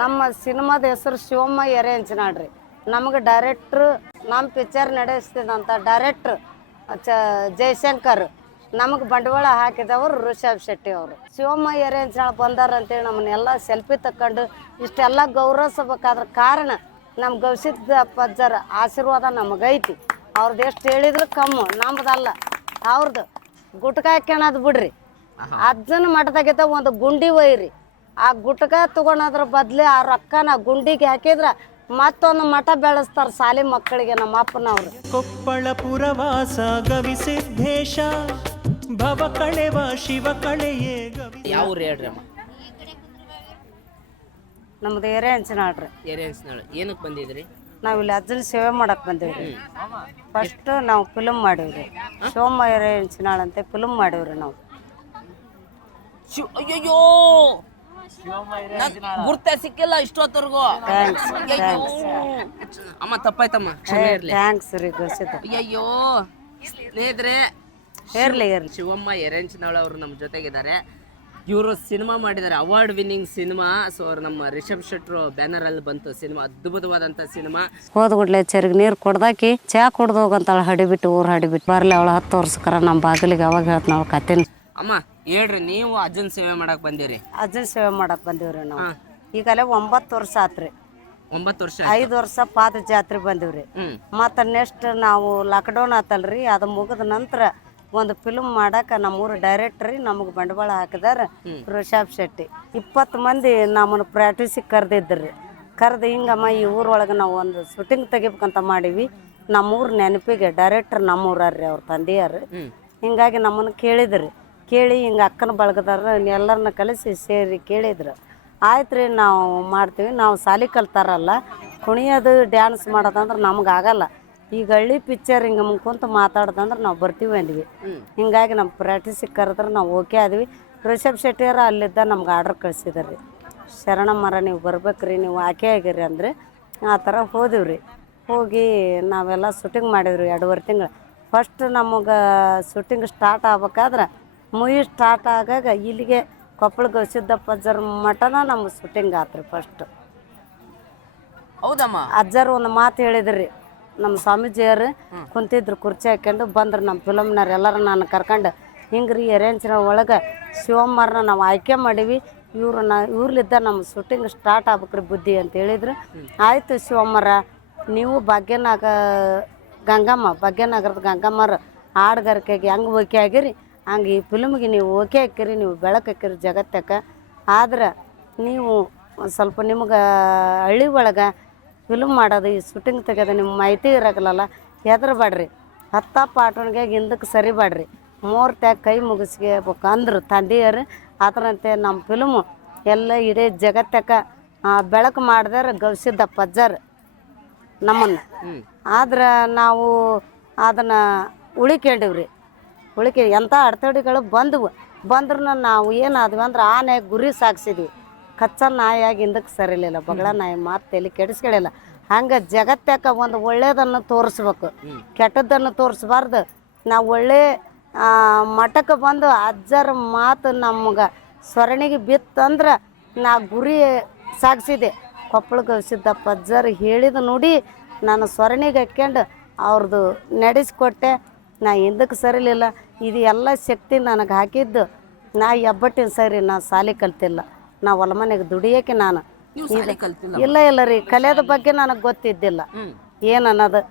ನಮ್ಮ ಸಿನಿಮಾದ ಹೆಸರು ಶಿವಮ್ಮ ಎರೆಂಚನಾಡ್ರಿ. ನಮಗೆ ಡೈರೆಕ್ಟ್ರು ನಮ್ಮ ಪಿಕ್ಚರ್ ನಡೆಸ್ತಿದಂಥ ಡೈರೆಕ್ಟ್ರು ಜಯಶಂಕರ್. ನಮಗೆ ಬಂಡವಾಳ ಹಾಕಿದವರು ಋಷಭ್ ಶೆಟ್ಟಿ ಅವರು. ಶಿವಮ್ಮ ಎರೆಂಚನಾಳ್ ಬಂದಾರ ಅಂತೇಳಿ ನಮ್ಮನ್ನೆಲ್ಲ ಸೆಲ್ಫಿ ತಕ್ಕೊಂಡು ಇಷ್ಟೆಲ್ಲ ಗೌರವಿಸಬೇಕಾದ್ರ ಕಾರಣ ನಮ್ಮ ಗವಿಸಿದ್ದ ಪಜ್ಜರ ಆಶೀರ್ವಾದ ನಮಗೈತಿ. ಅವ್ರದ್ದು ಎಷ್ಟು ಹೇಳಿದ್ರು ಕಮ್ಮು, ನಮ್ಮದಲ್ಲ ಅವ್ರದ್ದು. ಗುಟ್ಕ ಹಾಕ್ಯಣದು ಬಿಡ್ರಿ, ಅಜ್ಜನ ಮಠದಾಗಿದ್ದ ಒಂದು ಗುಂಡಿ ಒಯ್ರಿ, ಆ ಗುಟ್ಕ ತಗೊಳೋದ್ರ ಬದ್ಲಿ ಆ ರೊಕ್ಕನ ಗುಂಡಿಗೆ ಹಾಕಿದ್ರ ಮತ್ತೊಂದು ಮಠ ಬೆಳೆಸ್ತಾರ ಶಾಲಿ ಮಕ್ಕಳಿಗೆ ನಮ್ಮ ಅಪ್ಪನವ್ರು. ಕೊಪ್ಪಳ ಪುರವಾಸ ಗವಿಸಿದ್ದೇಶ ಭವ ಕಳೆವ ಶಿವ ಕಳೆಯೇ ಗವಿ. ಯಾವ ಊರು ಹೇಳ್ರಿ ಅಮ್ಮ? ನಮ್ದು ಎರೆಂಚನಾಳ್ರಿ. ಎರೆನ್ಸ್ನಾಳು. ಏನಕ್ಕೆ ಬಂದಿದ್ರಿ? ನಾವು ಇಲ್ಲಿ ಅಜ್ಜನ ಸೇವೆ ಮಾಡಕ್ ಬಂದೇವ್ರಿ. ಫಸ್ಟ್ ನಾವು ಫಿಲ್ಮ್ ಮಾಡೀವ್ರಿ, ಶಿವಮ್ಮ ಎರೆಂಚನಾಳ್ ಅಂತ ಫಿಲ್ಮ್ ಮಾಡೀವ್ರಿ ನಾವು. ಅಯ್ಯಯ್ಯೋ, ಗುರ್ತ ಸಿಕ್ಕಿಲ್ಲ ಇಷ್ಟೊತ್ತರ್ಗು. ಅಮ್ಮ ತಪ್ಪಾಯ್ತಮ್ಮ, ಕ್ಷಮೆ ಇರ್ಲಿ. ಥ್ಯಾಂಕ್ಸ್ ರೀ ಗೋಸಿತ. ಅಯ್ಯಯ್ಯೋ ಸ್ನೇಹಿತರೆ, ಇರ್ಲಿ ಇರ್ಲಿ. ಶಿವಮ್ಮ ಎರೆಂಚನಾಳ್ ಅವರು ನಮ್ಮ ಜೊತೆಗಿದ್ದಾರೆ. ಇವರು ಸಿನಿಮಾ ಮಾಡಿದ್ದಾರೆ, ಅವಾರ್ಡ್ ವಿನ್ನಿಂಗ್ ಸಿನಿಮಾ. ಸೊ ನಮ್ಮ ರಿಷಬ್ ಶೆಟ್ರು ಬ್ಯಾನರ್ ಅಲ್ಲಿ ಬಂತು ಸಿನಿಮಾ, ಅದ್ಭುತವಾದಂತ ಸಿನಿಮಾ. ಹೋದ್ಗುಡ್ಲೆ ಚೆರ್ಗ್ ನೀರು ಕೊಡ್ದಾಕಿ ಚಾ ಕುಡ್ದು ಹೋಗಂತಾಳ ಹಡಿಬಿಟ್ಟು ಊರು ಹಡಿಬಿಟ್ಟು ಬರ್ಲಿ ಅವಳು 10 ವರ್ಷಕ್ಕರ ನಮ್ಮ ಬಾಗಿಲಿಗೆ ಅವಾಗ ಹೇಳ್ತ ನಾವು ಕತ್ತೀನಿ. ಅಮ್ಮ ಹೇಳ್ರಿ, ನೀವು ಅಜ್ಜನ್ ಸೇವೆ ಮಾಡಕ್ ಬಂದಿರಿ? ಅಜ್ಜನ ಸೇವೆ ಮಾಡಕ್ ಬಂದಿವ್ರಿ ನಾವು. ಈಗಲೇ 9 ವರ್ಷ ಆತ್ರಿ. 9 ವರ್ಷ. 5 ವರ್ಷ ಪಾದ ಜಾತ್ರೆ ಬಂದಿವ್ರಿ. ಮತ್ತು ನೆಕ್ಸ್ಟ್ ನಾವು ಲಾಕ್ಡೌನ್ ಆತಲ್ರಿ, ಅದು ಮುಗಿದ ನಂತರ ಒಂದು ಫಿಲ್ಮ್ ಮಾಡಕ್ಕೆ ನಮ್ಮೂರು ಡೈರೆಕ್ಟ್ರಿ ನಮಗೆ ಬಂಡವಾಳ ಹಾಕಿದಾರ ಋಷಭ್ ಶೆಟ್ಟಿ. 20 ಮಂದಿ ನಮ್ಮನ್ನು ಪ್ರಾಕ್ಟೀಸಿಗೆ ಕರೆದಿದ್ರಿ. ಕರೆದು ಹಿಂಗಮ್ಮ ಈ ಊರೊಳಗೆ ನಾವು ಒಂದು ಶೂಟಿಂಗ್ ತೆಗಿಬೇಕಂತ ಮಾಡೀವಿ. ನಮ್ಮೂರು ನೆನಪಿಗೆ ಡೈರೆಕ್ಟ್ರ್ ನಮ್ಮೂರ್ರಿ ಅವ್ರ ತಂದೆಯರು. ಹಿಂಗಾಗಿ ನಮ್ಮನ್ನು ಕೇಳಿದ್ರಿ. ಕೇಳಿ ಹಿಂಗೆ ಅಕ್ಕನ ಬಳಗದಾರ ಎಲ್ಲರನ್ನ ಕಲಿಸಿ ಸೇರಿ ಕೇಳಿದ್ರು. ಆಯ್ತು ರೀ ನಾವು ಮಾಡ್ತೀವಿ. ನಾವು ಸಾಲಿ ಕಲ್ತಾರಲ್ಲ, ಕುಣಿಯೋದು ಡ್ಯಾನ್ಸ್ ಮಾಡೋದಂದ್ರೆ ನಮ್ಗೆ ಆಗಲ್ಲ. ಈಗ ಹಳ್ಳಿ ಪಿಕ್ಚರ್ ಹಿಂಗೆ ಕುಂತು ಮಾತಾಡೋದಂದ್ರೆ ನಾವು ಬರ್ತೀವಿ ಅಂದ್ವಿ. ಹಿಂಗಾಗಿ ನಮ್ಮ ಪ್ರಾಕ್ಟೀಸಿಗೆ ಕರೆದ್ರೆ ನಾವು ಓಕೆ ಆದ್ವಿ. ಋಷಭ್ ಶೆಟ್ಟಿಯರ ಅಲ್ಲಿದ್ದ ನಮ್ಗೆ ಆರ್ಡ್ರ್ ಕಳಿಸಿದಾರೆ, ಶರಣಮ್ಮರ ನೀವು ಬರ್ಬೇಕ್ರಿ, ನೀವು ಆಕೆ ಆಗಿರಿ ಅಂದರೆ ಆ ಥರ ಹೋದಿವ್ರಿ. ಹೋಗಿ ನಾವೆಲ್ಲ ಶೂಟಿಂಗ್ ಮಾಡಿದ್ವಿ 2.5 ತಿಂಗಳು. ಫಸ್ಟ್ ನಮಗೆ ಶೂಟಿಂಗ್ ಸ್ಟಾರ್ಟ್ ಆಗ್ಬೇಕಾದ್ರೆ ಮೂವಿ ಸ್ಟಾರ್ಟ್ ಆಗಾಗ ಇಲ್ಲಿಗೆ ಕೊಪ್ಪಳ ಗವಿಸಿದ್ದಪ್ಪ ಅಜ್ಜರ ಮಠನ ನಮ್ಮ ಶೂಟಿಂಗ್ ಆತ್ರಿ ಫಸ್ಟ್. ಹೌದಮ್ಮ. ಅಜ್ಜರು ಒಂದು ಮಾತು ಹೇಳಿದ್ರಿ, ನಮ್ಮ ಸ್ವಾಮೀಜಿಯರು ಕುಂತಿದ್ರು ಕುರ್ಚಿ ಹಾಕ್ಕೊಂಡು ಬಂದ್ರು ನಮ್ಮ ಫಿಲಮ್ನವ್ರು ಎಲ್ಲರೂ ನಾನು ಕರ್ಕೊಂಡು. ಹಿಂಗೆ ರೀ ಎರೆಂಚಿನ ಒಳಗೆ ಶಿವಮ್ಮರನ್ನ ನಾವು ಆಯ್ಕೆ ಮಾಡೀವಿ, ಇವ್ರಲಿದ್ದ ನಮ್ಮ ಶೂಟಿಂಗ್ ಸ್ಟಾರ್ಟ್ ಆಗ್ಬೇಕ್ರಿ ಬುದ್ಧಿ ಅಂತ ಹೇಳಿದ್ರು. ಆಯಿತು ಶಿವಮ್ಮರ, ನೀವು ಭಾಗ್ಯನಗರದ ಗಂಗಮ್ಮರ ಹಾಡುಗಾರಿಕೆಗೆ ಹೆಂಗೆ ಓಕೆ ಆಗಿರಿ ಹಂಗೆ ಈ ಫಿಲ್ಮ್ಗೆ ನೀವು ಓಕೆ ಹಾಕಿರಿ, ನೀವು ಬೆಳಕು ಹಾಕಿರಿ ಜಗತ್ತಕ್ಕೆ. ಆದ್ರೆ ನೀವು ಸ್ವಲ್ಪ ನಿಮ್ಗೆ ಹಳ್ಳಿ ಒಳಗೆ ಫಿಲ್ಮ್ ಮಾಡೋದು, ಈ ಶೂಟಿಂಗ್ ತೆಗೆದು ನಿಮ್ಮ ಮಾಹಿತಿ ಇರೋಕ್ಕಲ್ಲ, ಹೆದರಬೇಡ್ರಿ, 10 ಪಾಟೋಣಿಗೆ ಹಿಂದಕ್ಕೆ ಸರಿಬೇಡ್ರಿ, 3 ಟ್ಯಾಗ್ ಕೈ ಮುಗಿಸ್ಕೋಬೇಕು ಅಂದರು ತಂದೆಯರು. ಅದರಂತೆ ನಮ್ಮ ಫಿಲ್ಮು ಎಲ್ಲ ಇಡೀ ಜಗತ್ತಕ್ಕೆ ಬೆಳಕು ಮಾಡಿದಾರೆ ಗವಿಸಿದ್ದಪ್ಪ ಅಜ್ಜರು ನಮ್ಮನ್ನು. ಆದ್ರೆ ನಾವು ಅದನ್ನು ಉಳಿಕೊಂಡಿವ್ರಿ. ಎಂಥ ಅಡೆತಡೆಗಳು ಬಂದ್ರೂ ನಾವು ಏನಾದ್ವಿ ಅಂದ್ರೆ ಆನೆ ಗುರಿ ಸಾಗಿಸಿದ್ವಿ. ಕಚ್ಚಾ ನಾಯಿಯಾಗಿ ಹಿಂದಕ್ಕೆ ಸರಿಲಿಲ್ಲ, ಬಗಳ ನಾಯಿ ಮಾತು ತಲೆ ಕೆಡಿಸ್ಕೊಳ್ಳಿಲ್ಲ. ಹಂಗೆ ಜಗತ್ತಕ್ಕೆ ಒಂದು ಒಳ್ಳೆಯದನ್ನು ತೋರಿಸ್ಬೇಕು, ಕೆಟ್ಟದ್ದನ್ನು ತೋರಿಸ್ಬಾರ್ದು. ನಾವು ಒಳ್ಳೆ ಮಠಕ್ಕೆ ಬಂದು ಅಜ್ಜರ ಮಾತು ನಮ್ಗೆ ಸ್ವರ್ಣಿಗೆ ಬಿತ್ತಂದ್ರೆ ನಾ ಗುರಿ ಸಾಗಿಸಿದೆ. ಕೊಪ್ಪಳ ಗವಿಸಿದ್ದಪ್ಪ ಅಜ್ಜರು ಹೇಳಿದ ನೋಡಿ ನಾನು ಸ್ವರ್ಣಿಗೆ ಹಾಕ್ಕೊಂಡು ಅವ್ರದ್ದು ನಡೆಸ್ಕೊಟ್ಟೆ. ನಾ ಹಿಂದಕ್ಕೆ ಸರಿಲಿಲ್ಲ. ಇದು ಎಲ್ಲ ಶಕ್ತಿ ನನಗೆ ಹಾಕಿದ್ದು ನಾ ಹೆಬ್ಬಟ್ಟಿನ ಸರಿ. ನಾ ಸಾಲಿ ಕಲ್ತಿಲ್ಲ, ನಾ ಹೊಲ ಮನೆಗೆ ದುಡಿಯೋಕೆ ನಾನು ಇಲ್ಲ ರೀ, ಕಲಿಯೋದ ಬಗ್ಗೆ ನನಗೆ ಗೊತ್ತಿದ್ದಿಲ್ಲ ಏನನ್ನೋದು.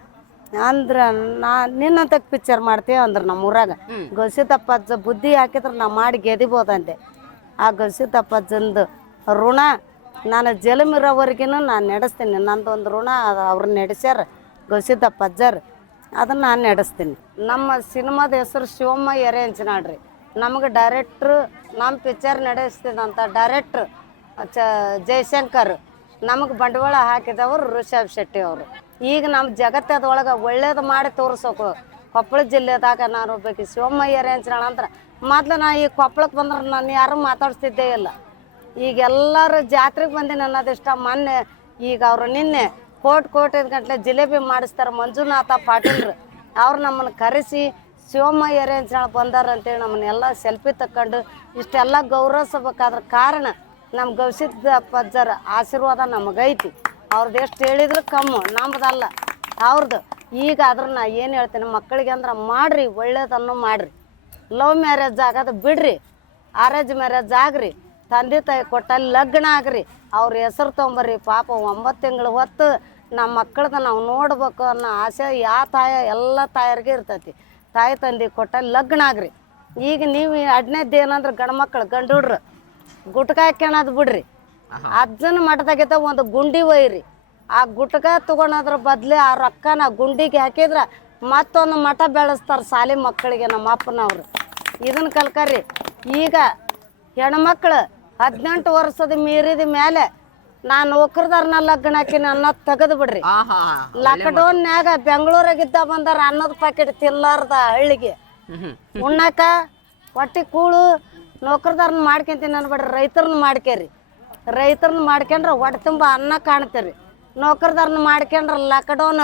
ಅಂದ್ರೆ ನಾ ನಿನ್ನಂತ ಪಿಕ್ಚರ್ ಮಾಡ್ತೀವಿ ಅಂದ್ರೆ ನಮ್ಮ ಊರಾಗ ಗವಿಸಿದ್ದಪ್ಪ ಅಜ್ಜ ಬುದ್ಧಿ ಹಾಕಿದ್ರೆ ನಾ ಮಾಡಿ ಗೆದಿಬೋದಂತೆ. ಆ ಗವಿಸಿದ್ದಪ್ಪ ಅಜ್ಜಂದು ಋಣ ನಾನು ಜಲಮಿರೋವರೆಗಿನ ನಾನು ನಡೆಸ್ತೀನಿ. ನಂದೊಂದು ಋಣ ಅವ್ರನ್ನ ನಡೆಸ್ಯಾರ ಗವಿಸಿದ್ದಪ್ಪ ಅಜ್ಜರು, ಅದನ್ನು ನಾನು ನಡೆಸ್ತೀನಿ. ನಮ್ಮ ಸಿನಿಮಾದ ಹೆಸರು ಶಿವಮ್ಮ ಎರೆಂಚನಾಳ್ರಿ. ನಮಗೆ ಡೈರೆಕ್ಟ್ರು ನಮ್ಮ ಪಿಕ್ಚರ್ ನಡೆಸ್ತಿದಂಥ ಡೈರೆಕ್ಟ್ರು ಜಯಶಂಕರ್. ನಮಗೆ ಬಂಡವಾಳ ಹಾಕಿದವರು ಋಷಭ್ ಶೆಟ್ಟಿ ಅವರು. ಈಗ ನಮ್ಮ ಜಗತ್ತದೊಳಗೆ ಒಳ್ಳೇದು ಮಾಡಿ ತೋರಿಸೋಕು. ಕೊಪ್ಪಳ ಜಿಲ್ಲೆದಾಗ ನಾನು ಒಬ್ಬಾಕಿ ಶಿವಮ್ಮ ಎರೆಂಚನಾಳ್ ಅಂದ್ರೆ ಮೊದ್ಲು ನಾ ಈ ಕೊಪ್ಪಳಕ್ಕೆ ಬಂದ್ರೆ ನಾನು ಯಾರೂ ಮಾತಾಡ್ಸ್ತಿದ್ದೇ ಇಲ್ಲ. ಈಗ ಎಲ್ಲರೂ ಜಾತ್ರೆಗೆ ಬಂದೀನಿ ಅನ್ನೋದಿಷ್ಟ. ಮೊನ್ನೆ ಈಗ ಅವರು ನಿನ್ನೆ ಕೋಟಿ ಗಂಟಲೆ ಜಿಲೇಬಿ ಮಾಡಿಸ್ತಾರೆ ಮಂಜುನಾಥ ಪಾಟೀಲ್ರು. ಅವ್ರು ನಮ್ಮನ್ನು ಕರೆಸಿ ಶಿವಮ್ಮ ಎರೆಂಚನಾಳ್ ಬಂದಾರ ಅಂತೇಳಿ ನಮ್ಮನ್ನೆಲ್ಲ ಸೆಲ್ಫಿ ತಕ್ಕೊಂಡು ಇಷ್ಟೆಲ್ಲ ಗೌರವಿಸಬೇಕಾದ್ರ ಕಾರಣ ನಮ್ಮ ಗವಿಸಿದ್ದ ಪಜ್ಜರ ಆಶೀರ್ವಾದ ನಮಗೈತಿ. ಅವ್ರದ್ದು ಎಷ್ಟು ಹೇಳಿದ್ರು ಕಮ್ಮು, ನಮ್ಮದಲ್ಲ ಅವ್ರದ್ದು. ಈಗ ಅದ್ರನ್ನ ಏನು ಹೇಳ್ತೀನಿ ಮಕ್ಕಳಿಗೆ ಅಂದ್ರೆ ಮಾಡಿರಿ, ಒಳ್ಳೇದನ್ನು ಮಾಡಿರಿ. ಲವ್ ಮ್ಯಾರೇಜ್ ಆಗೋದು ಬಿಡ್ರಿ, ಅರೇಂಜ್ ಮ್ಯಾರೇಜ್ ಆಗ್ರಿ, ತಂದೆ ತಾಯಿ ಕೊಟ್ಟಲ್ಲಿ ಲಗ್ನ ಆಗ್ರಿ, ಅವ್ರ ಹೆಸರು ತೊಗೊಂಬರ್ರಿ. ಪಾಪ 9 ತಿಂಗಳು ಹೊತ್ತು ನಮ್ಮ ಮಕ್ಕಳನ್ನ ನಾವು ನೋಡ್ಬೇಕು ಅನ್ನೋ ಆಸೆ ಎಲ್ಲ ತಾಯರಿಗೆ ಇರ್ತೈತಿ. ತಾಯಿ ತಂದೆ ಕೊಟ್ಟಲ್ಲಿ ಲಗ್ನ ಆಗ್ರಿ. ಈಗ ನೀವು ಅಡ್ನೇದ್ದು ಏನಂದ್ರೆ ಗಂಡು ಮಕ್ಕಳು ಗಂಡು ಹುಡ್ರು ಗುಟ್ಕ ಹಾಕ್ಯಣದು ಬಿಡ್ರಿ. ಅಜ್ಜನ ಮಠದಾಗಿದ್ದ ಒಂದು ಗುಂಡಿ ಒಯ್ರಿ. ಆ ಗುಟ್ಕ ತೊಗೊಳೋದ್ರ ಬದಲು ಆ ರೊಕ್ಕನ ಗುಂಡಿಗೆ ಹಾಕಿದ್ರೆ ಮತ್ತೊಂದು ಮಠ ಬೆಳೆಸ್ತಾರೆ ಶಾಲೆ ಮಕ್ಕಳಿಗೆ ನಮ್ಮ ಅಪ್ಪನವ್ರು. ಇದನ್ನ ಕಲ್ಕರಿ. ಈಗ ಹೆಣ್ಮಕ್ಳು 18 ವರ್ಷದ ಮೀರಿದ ಮೇಲೆ ನಾನು ನೌಕರದಾರನ ಲಗ್ನ ಹಾಕಿನಿ ಅನ್ನೋದು ತೆಗೆದು ಬಿಡ್ರಿ. ಲಾಕ್ಡೌನ್ಯಾಗ ಬೆಂಗಳೂರಾಗಿದ್ದ ಬಂದಾರ ಅನ್ನೋದು ಪ್ಯಾಕೆಟ್ ತಿನ್ಲಾರ್ದ ಹಳ್ಳಿಗೆ ಉಣ್ಣಾಕ ಹೊಟ್ಟೆ ಕೂಳು ನೌಕರದಾರನ್ನ ಮಾಡ್ಕೊಂತೀನಿ ಅನ್ಬೇಡ್ರಿ, ರೈತರನ್ನ ಮಾಡ್ಕೇರಿ. ರೈತರನ್ನ ಮಾಡ್ಕೊಂಡ್ರೆ ಹೊಟ್ಟೆ ತುಂಬ ಅನ್ನ ಕಾಣ್ತೀರಿ. ನೌಕರದಾರನ್ನ ಮಾಡ್ಕೊಂಡ್ರೆ ಲಾಕ್ಡೌನ್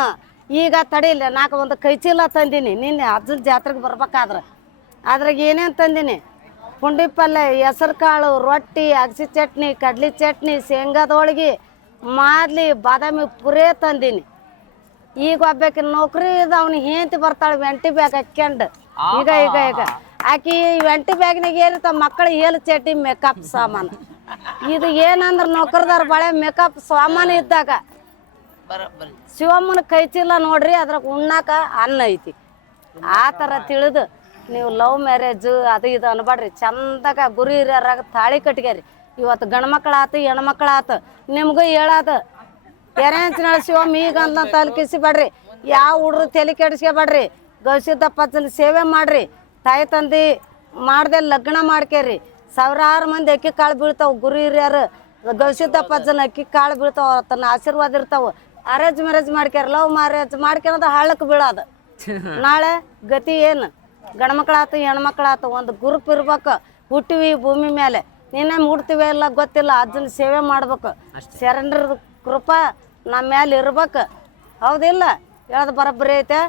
ಈಗ ತಡಿಲ್ಲ. ಒಂದು ಕೈ ಚೀಲ ತಂದೀನಿ ನಿನ್ನೆ ಅಜ್ಜನ ಜಾತ್ರೆಗೆ ಬರ್ಬೇಕಾದ್ರೆ. ಅದ್ರಾಗ ಏನೇನು ತಂದೀನಿ? ಪುಂಡಿ ಪಲ್ಯ, ಹೆಸರು ಕಾಳು, ರೊಟ್ಟಿ, ಅಗಸಿ ಚಟ್ನಿ, ಕಡ್ಲಿ ಚಟ್ನಿ, ಶೇಂಗಾದ ಹೋಳ್ಗೆ, ಮಾದ್ಲಿ, ಬಾದಾಮಿ ಪುರೇ ತಂದೀನಿ. ಈಗ ಒಬ್ಬಾಕಿ ನೌಕರಿ ಅವ್ನಿಗೆ ಹೇಂತಿ ಬರ್ತಾಳೆ ವೆಂಟಿ ಬ್ಯಾಗ್ ಹಾಕ್ಯಂಡು. ಈಗ ಆಕಿ ವೆಂಟಿ ಬ್ಯಾಗ್ನಾಗ ಏನಿರ್ತಾವ ಮಕ್ಕಳು ಏಳು ಚಟ್ನಿ ಮೇಕಪ್ ಸಾಮಾನು. ಇದು ಏನಂದ್ರೆ ನೌಕರದಾರ ಬಳೆ ಮೇಕಪ್ ಸಾಮಾನು ಇದ್ದಾಗ ಶಿವಮ್ಮನ ಕೈ ಚೀಲ ನೋಡ್ರಿ, ಅದ್ರಾಗ ಉಣ್ಣಾಕ ಅನ್ನ ಐತಿ. ಆ ಥರ ತಿಳಿದು ನೀವು ಲವ್ ಮ್ಯಾರೇಜು ಅದು ಇದು ಅನ್ಬೇಡ್ರಿ. ಚಂದಾಗ ಗುರು ಹಿರಿಯರಾಗ ತಾಳಿ ಕಟ್ಗ್ಯಾರಿ. ಇವತ್ತು ಗಂಡು ಮಕ್ಕಳಾತು ಹೆಣ್ಮಕ್ಳಾತು ನಿಮಗೂ ಹೇಳೋದು ಎರೆಂಚಿನ ಶಿವಮ್ಮ ಈಗ ಅಂತ ತಲುಕಿಸಿಬೇಡ್ರಿ. ಯಾವ ಹುಡ್ರು ತಲೆ ಕೆಡಿಸ್ಕೊಬೇಡ್ರಿ. ಗವಿಸಿದ್ದಪ್ಪನ ಸೇವೆ ಮಾಡ್ರಿ. ತಾಯಿ ತಂದೆ ಮಾಡ್ದೆ ಲಗ್ನ ಮಾಡ್ಕೇರಿ. ಸಾವಿರಾರು ಮಂದಿ ಅಕ್ಕಿ ಕಾಳು ಬೀಳ್ತಾವೆ. ಗುರು ಹಿರಿಯರು ಗವಿಸಿದ್ದಪ್ಪನ ಅಕ್ಕಿ ಕಾಳು ಬೀಳ್ತಾವ, ತನ್ನ ಆಶೀರ್ವಾದ ಇರ್ತಾವೆ. ಅರೇಂಜ್ ಮ್ಯಾರೇಜ್ ಮಾಡ್ಕ್ಯಾರ. ಲವ್ ಮ್ಯಾರೇಜ್ ಮಾಡ್ಕೊಳೋದು ಹಳ್ಳಕ್ಕೆ ಬೀಳೋದು. ನಾಳೆ ಗತಿ ಏನು? ಗಂಡ್ಮಕ್ಳಾತು ಹೆಣ್ಮಕ್ಳಾತು ಒಂದು ಗ್ರೂಪ್ ಇರ್ಬೇಕು. ಹುಟ್ಟಿವಿ ಭೂಮಿ ಮೇಲೆ, ನಿನ್ನೆ ಹುಡ್ತೀವಿ ಎಲ್ಲ ಗೊತ್ತಿಲ್ಲ. ಅಜ್ಜನ ಸೇವೆ ಮಾಡ್ಬೇಕು. ಶರಣರ ಕೃಪಾ ನಮ್ಮ ಮೇಲೆ ಇರ್ಬೇಕು. ಹೌದಿಲ್ಲ? ಹೇಳೋದು ಬರೋಬ್ಬರಿ ಐತೆ.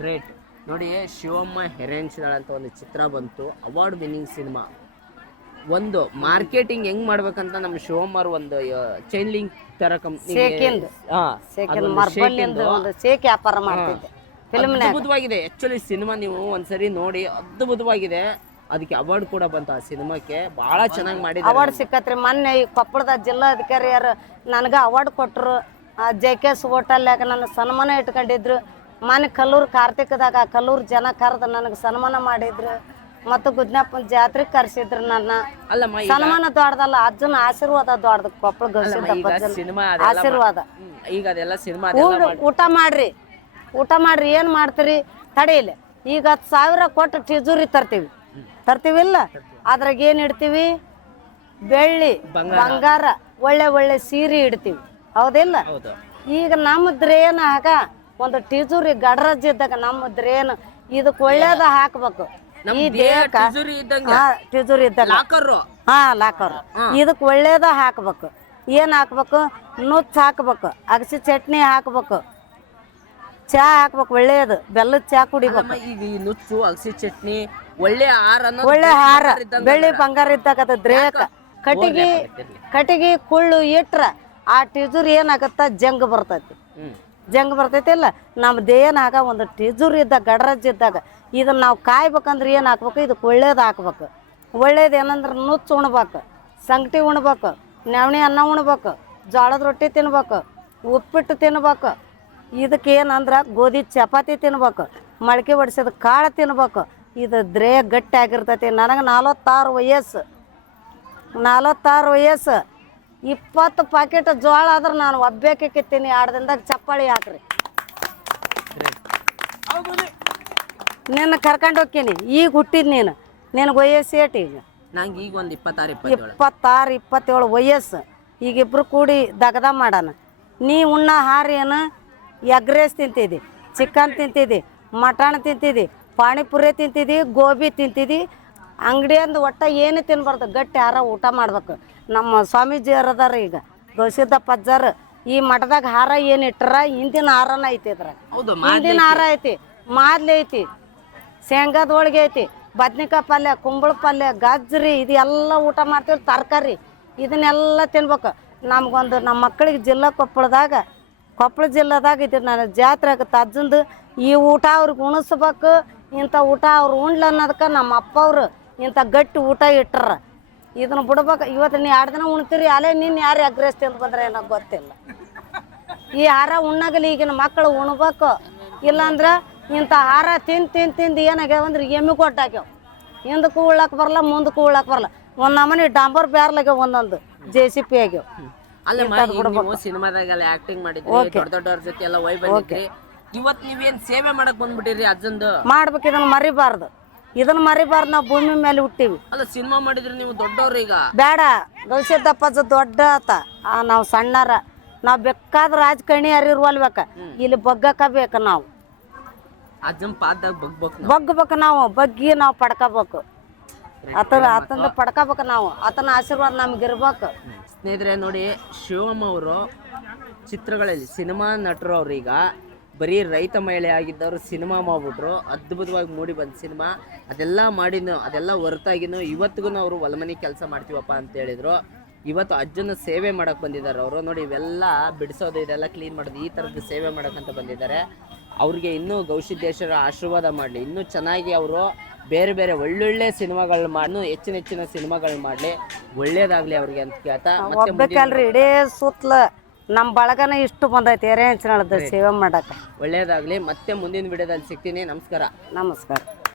ಗ್ರೇಟ್. ನೋಡಿ, ಶಿವಮ್ಮ ಹೆರೆಂಚಿದಾಳ ಅಂತ ಒಂದು ಚಿತ್ರ ಬಂತು, ಅವಾರ್ಡ್ ವಿನ್ನಿಂಗ್ ಸಿನಿಮಾ. ಒಂದು ಮಾರ್ಕೆಟಿಂಗ್ ಹೆಂಗ್ ಮಾಡ್ಬೇಕಂತ ನಮ್ಮ ಶಿವಮ್ಮರು ಒಂದು ಚೈನ್ ಲಿಂಕ್ ತರ ವ್ಯಾಪಾರ ಮಾಡ್ತಿದ್ದೆ. ಅದ್ಭುತವಾಗಿದೆ. ಆಕ್ಚುಲಿ ಸಿನಿಮಾ ನೀವು ಒಂದ್ಸರಿ ನೋಡಿ, ಅದ್ಭುತವಾಗಿದೆ. ಅದಕ್ಕೆ ಅವಾರ್ಡ್ ಕೂಡ ಬಂತು ಆ ಸಿನಿಮಾಕ್ಕೆ. ಬಹಳ ಚೆನ್ನಾಗಿ ಮಾಡಿದ್ರು. ಅವಾರ್ಡ್ ಸಿಕ್ಕತ್ರಿ. ಮೊನ್ನೆ ಈ ಕೊಪ್ಪಳದ ಜಿಲ್ಲಾಧಿಕಾರಿಯರು ನನಗೆ ಅವಾರ್ಡ್ ಕೊಟ್ಟರು. JKS ಹೋಟೆಲ್ಯಾಗ ನನ್ನ ಸನ್ಮಾನ ಇಟ್ಕೊಂಡಿದ್ರು. ಮೊನ್ನೆ ಕಲ್ಲೂರು ಕಾರ್ತಿಕದಾಗ ಕಲ್ಲೂರು ಜನ ಕರೆದು ನನಗೆ ಸನ್ಮಾನ ಮಾಡಿದ್ರು. ಮತ್ತು ಗುದ್ನಪ್ಪನ ಜಾತ್ರೆಗೆ ಕರೆಸಿದ್ರು ನನ್ನ. ಸನ್ಮಾನ ದೊಡ್ಡದಲ್ಲ, ಅಜ್ಜನ ಆಶೀರ್ವಾದ ದೊಡ್ಡದು. ಕೊಪ್ಪಳ ಗವಿಸಿದ್ದಪ್ಪ ಆಶೀರ್ವಾದ. ಈಗ ಅದೆಲ್ಲ ಸಿನಿಮಾ ಊಟ ಮಾಡ್ರಿ, ಊಟ ಮಾಡ್ರಿ. ಏನು ಮಾಡ್ತೀರಿ? ತಡೆಯಿಲ್ಲ. ಈಗ 10,000 ಕೊಟ್ಟು ತಿಜೂರಿ ತರ್ತೀವಿಲ್ಲ, ಅದ್ರಾಗ ಏನು ಇಡ್ತೀವಿ? ಬೆಳ್ಳಿ ಬಂಗಾರ, ಒಳ್ಳೆ ಸೀರೆ ಇಡ್ತೀವಿ. ಹೌದಿಲ್ಲ? ಈಗ ನಮ್ಮದ್ರೇನು ಹಾಕ ಒಂದು ಟಿಜೂರಿ ಗಡ್ರಜ್ ಇದ್ದಾಗ ನಮ್ಮದ್ರೇನು ಇದಕ್ಕೆ ಒಳ್ಳೇದ ಹಾಕ್ಬೇಕು. ಈ ದೇಹಕ್ಕೆ ತಿಜೂರಿ ಇದ್ದಾಗ ಲಾಕರ್ ಇದಕ್ಕೆ ಒಳ್ಳೇದ ಹಾಕ್ಬೇಕು. ಏನು ಹಾಕ್ಬೇಕು? ನುಚ್ಚು ಹಾಕ್ಬೇಕು, ಅಗಸಿ ಚಟ್ನಿ ಹಾಕ್ಬೇಕು, ಚಾ ಹಾಕ್ಬೇಕು, ಒಳ್ಳೇದು ಬೆಲ್ಲದ ಚಾ ಕುಡಿಬೇಕು. ಈಗ ಈ ನುಚ್ಚು, ಅಗಸಿ ಚಟ್ನಿ, ಒಳ್ಳೆ ಹಾರ, ಬೆಳ್ಳಿ ಬಂಗಾರ ಇದ್ದಾಗ ಅದು ದೇಹಕ್ಕೆ ಕಟ್ಟಿಗೆ ಕುಳ್ಳು ಇಟ್ರ ಆ ಟಿಜೂರಿ ಏನಾಗತ್ತ ಜಂಗ್ ಬರ್ತೈತಿ ಇಲ್ಲ. ನಮ್ಮ ದೇಹನ ಆಗ ಒಂದು ಟಿಜೂರಿ ಇದ್ದಾಗ ಗಡ್ರಜ್ ಇದ್ದಾಗ ಇದನ್ನ ನಾವು ಕಾಯ್ಬೇಕಂದ್ರೆ ಏನು ಹಾಕ್ಬೇಕು? ಇದಕ್ಕೆ ಒಳ್ಳೇದು ಹಾಕ್ಬೇಕು. ಒಳ್ಳೇದು ಏನಂದ್ರೆ ನುಚ್ಚು ಉಣ್ಬೇಕು, ಸಂಗಟಿ ಉಣ್ಬೇಕು, ನವಣಿ ಅನ್ನ ಉಣ್ಬೇಕು, ಜೋಳದ ರೊಟ್ಟಿ ತಿನ್ಬೇಕು, ಉಪ್ಪಿಟ್ಟು ತಿನ್ಬೇಕು. ಇದಕ್ಕೆ ಏನಂದ್ರೆ ಗೋಧಿ ಚಪಾತಿ ತಿನ್ಬೇಕು, ಮೊಳಕೆ ಹೊಡಿಸಿದ ಕಾಳು ತಿನ್ಬೇಕು. ಇದು ದೇಹ ಗಟ್ಟಿ ಆಗಿರ್ತೈತಿ. ನನಗೆ 46 ವಯಸ್ಸು. 20 ಪ್ಯಾಕೆಟ್ ಜೋಳ ಆದ್ರೆ ನಾನು ಒಬ್ಬೇಕೆ ಕಿತ್ತೀನಿ. 2 ದಿನದಾಗ ಚಪ್ಪಾಳಿ ಹಾಕ್ರಿ. ನಿನ್ನ ಕರ್ಕೊಂಡು ಹೋಗ್ತೀನಿ. ಈಗ ಹುಟ್ಟಿದ್ ನಿನಗೆ ವಯಸ್ಸು ಏಟು? ಈಗ ನಂಗೆ ಈಗ ಒಂದು 26-27 ವಯಸ್ಸು. ಈಗ ಇಬ್ರು ಕೂಡಿ ದಗದ ಮಾಡೋಣ. ನೀ ಉಣ್ಣ ಆಹಾರ ಏನು? ಎಗ್ ರೈಸ್ ತಿಂತಿದ್ದಿ, ಚಿಕನ್ ತಿಂತಿದ್ದಿ, ಮಟನ್ ತಿಂತಿದ್ದಿ, ಪಾನಿಪುರಿ ತಿಂತಿದ್ದಿ, ಗೋಬಿ ತಿಂತಿದ್ದಿ. ಅಂಗಡಿಯಂದು ಒಟ್ಟ ಏನು ತಿನ್ಬಾರ್ದು, ಗಟ್ಟಿ ಆಹಾರ ಊಟ ಮಾಡ್ಬೇಕು. ನಮ್ಮ ಸ್ವಾಮೀಜಿಯರು ಅದಾರ ಈಗ ಗವಿಸಿದ್ದಪ್ಪ ಅಜ್ಜಾರು. ಈ ಮಠದಾಗ ಹಾರ ಏನು ಇಟ್ಟಾರ ಹಿಂದಿನ ಹಾರನ ಐತಿ. ಇದ್ರಾಗ ಹಿಂದಿನ ಹಾರ ಐತಿ, ಮಾದ್ಲಿ ಐತಿ, ಶೇಂಗಾದ ಹೋಳಿಗೆ ಐತಿ, ಬದ್ನಿಕಾಯಿ ಪಲ್ಯ, ಕುಂಬಳ ಪಲ್ಯ, ಗಜ್ರಿ, ಇದು ಎಲ್ಲ ಊಟ ಮಾಡ್ತೀವಿ. ತರಕಾರಿ ಇದನ್ನೆಲ್ಲ ತಿನ್ಬೇಕು. ನಮಗೊಂದು ನಮ್ಮ ಮಕ್ಕಳಿಗೆ ಕೊಪ್ಪಳ ಜಿಲ್ಲಾದಾಗ ಇದು ನಾನು ಜಾತ್ರೆ ಆಗುತ್ತೆ ಅಜ್ಜಂದು ಈ ಊಟ ಅವ್ರಿಗೆ ಉಣಿಸ್ಬೇಕು. ಇಂಥ ಊಟ ಅವ್ರು ಉಣ್ಲ ಅನ್ನೋದಕ್ಕೆ ನಮ್ಮ ಅಪ್ಪ ಅವರು ಇಂಥ ಗಟ್ಟಿ ಊಟ ಇಟ್ಟರ. ಇದನ್ನು ಬಿಡ್ಬೇಕು. ಇವತ್ತು ನೀವು 2 ದಿನ ಉಣ್ತೀರಿ, ಅಲ್ಲೇ ನಿನ್ನ ಯಾರು ಅಗ್ರೆಸ್ತಿ ಅಂತ ಬಂದ್ರೆ ಏನೋ ಗೊತ್ತಿಲ್ಲ. ಈ ಆಹಾರ ಉಣ್ಣಾಗಲಿ ಈಗಿನ ಮಕ್ಕಳು ಉಣ್ಬೇಕು. ಇಲ್ಲಾಂದ್ರೆ ಇಂಥ ಆಹಾರ ತಿಂದು ಏನಾಗ್ಯಾವ ಅಂದ್ರೆ ಎಮ್ಮೆ ಕೊಟ್ಟಾಗ್ಯಾವ. ಹಿಂದಕ್ಕೂ ಉಳ್ಳಾಕ ಬರಲ್ಲ, ಮುಂದಕ್ಕೂ ಉಳ್ಳಾಕ ಬರಲ್ಲ. ಒಂದು ನಮೂನಿ ಡಾಂಬರ್ ಬ್ಯಾರ್ಲಾಗ್ಯಾವ, ಒಂದೊಂದು JCP ಆಗ್ಯಾವ. ಅಲ್ಲ ನೀವು ಸಿನಿಮಾದಾಗೆಲ್ಲ ಆಕ್ಟಿಂಗ್ ಮಾಡಿದ್ರಿ, ದೊಡ್ಡವ್ರ ಜೊತೆ ಎಲ್ಲ ಹೋಗಿ ಬಂದಿದ್ರಿ. ಇವತ್ತು ನೀವೇನ್ ಸೇವೆ ಮಾಡಕ್ ಬಂದ್ಬಿಟ್ಟಿರಿ ಅಜ್ಜಂದು? ಮಾಡ್ಬೇಕು. ಇದನ್ನ ಮರಿಬಾರ್ದು ನಾವು ಭೂಮಿ ಮೇಲೆ ಹುಟ್ಟಿವಿ. ಅಲ್ಲ ಸಿನಿಮಾ ಮಾಡಿದ್ರಿ ನೀವು ದೊಡ್ಡವ್ರು, ಈಗ ಬೇಡ. ಗವಿಸಿದ್ದಪ್ಪಜ್ಜ ದೊಡ್ಡ ಆತ, ನಾವು ಸಣ್ಣರ. ನಾವು ಬೇಕಾದ್ರೆ ರಾಜಕಾರಣಿ ಯಾರಿರುವಲ್ಬೇಕ, ಇಲ್ಲಿ ಬಗ್ಗಕ್ಕ ಬೇಕು. ನಾವು ಅಜ್ಜನ್ ಪಾದದಾಗ ಬಗ್ಬೇಕು. ನಾವು ಬಗ್ಗಿ ನಾವು ಪಡ್ಕೋಬೇಕು. ಆತನ ಪಡ್ಕೋಬೇಕು. ನಾವು ಆತನ ಆಶೀರ್ವಾದ ನಮ್ಗಿರ್ಬೇಕು. ಸ್ನೇಹಿತರೆ ನೋಡಿ, ಶಿವಮ್ಮ ಅವರು ಚಿತ್ರಗಳಲ್ಲಿ ಸಿನಿಮಾ ನಟರು. ಅವ್ರೀಗ ಬರೀ ರೈತ ಮಹಿಳೆ ಆಗಿದ್ದವರು ಸಿನಿಮಾ ಮಾಡ್ಬಿಟ್ರು. ಅದ್ಭುತವಾಗಿ ಮೂಡಿ ಬಂದ ಸಿನಿಮಾ ಅದೆಲ್ಲ ಹೊರತಾಗಿನೂ ಇವತ್ತಿಗೂ ಅವರು ಹೊಲಮನೆ ಕೆಲಸ ಮಾಡ್ತೀವಪ್ಪ ಅಂತ ಹೇಳಿದ್ರು. ಇವತ್ತು ಅಜ್ಜನ ಸೇವೆ ಮಾಡಕ್ಕೆ ಬಂದಿದ್ದಾರೆ ಅವರು. ನೋಡಿ, ಇವೆಲ್ಲ ಬಿಡಿಸೋದು, ಇದೆಲ್ಲ ಕ್ಲೀನ್ ಮಾಡೋದು, ಈ ಥರದ್ದು ಸೇವೆ ಮಾಡೋಕ್ಕಂತ ಬಂದಿದ್ದಾರೆ. ಅವ್ರಿಗೆ ಇನ್ನೂ ಗವಿಸಿದ್ದೇಶ್ವರ ಆಶೀರ್ವಾದ ಮಾಡಲಿ, ಇನ್ನೂ ಚೆನ್ನಾಗಿ ಅವರು ಬೇರೆ ಬೇರೆ ಒಳ್ಳೊಳ್ಳೆ ಸಿನಿಮಾಗಳು ಮಾಡಿ, ಹೆಚ್ಚಿನ ಸಿನಿಮಾಗಳು ಮಾಡಲಿ, ಒಳ್ಳೇದಾಗಲಿ ಅವ್ರಿಗೆ ಅಂತ ಕೇಳ್ತಾ ಹೋಗ್ಬೇಕಲ್ರಿ. ಇಡೀ ಸುತ್ತಲ ನಮ್ಮ ಬಳಗನ ಇಷ್ಟು ಬಂದೈತೆ ಎರೆಹಂಚಿನಳದ ಸೇವೆ ಮಾಡಕ್ಕೆ. ಒಳ್ಳೇದಾಗಲಿ. ಮತ್ತೆ ಮುಂದಿನ ವಿಡಿಯೋದಲ್ಲಿ ಸಿಗ್ತೀನಿ. ನಮಸ್ಕಾರ.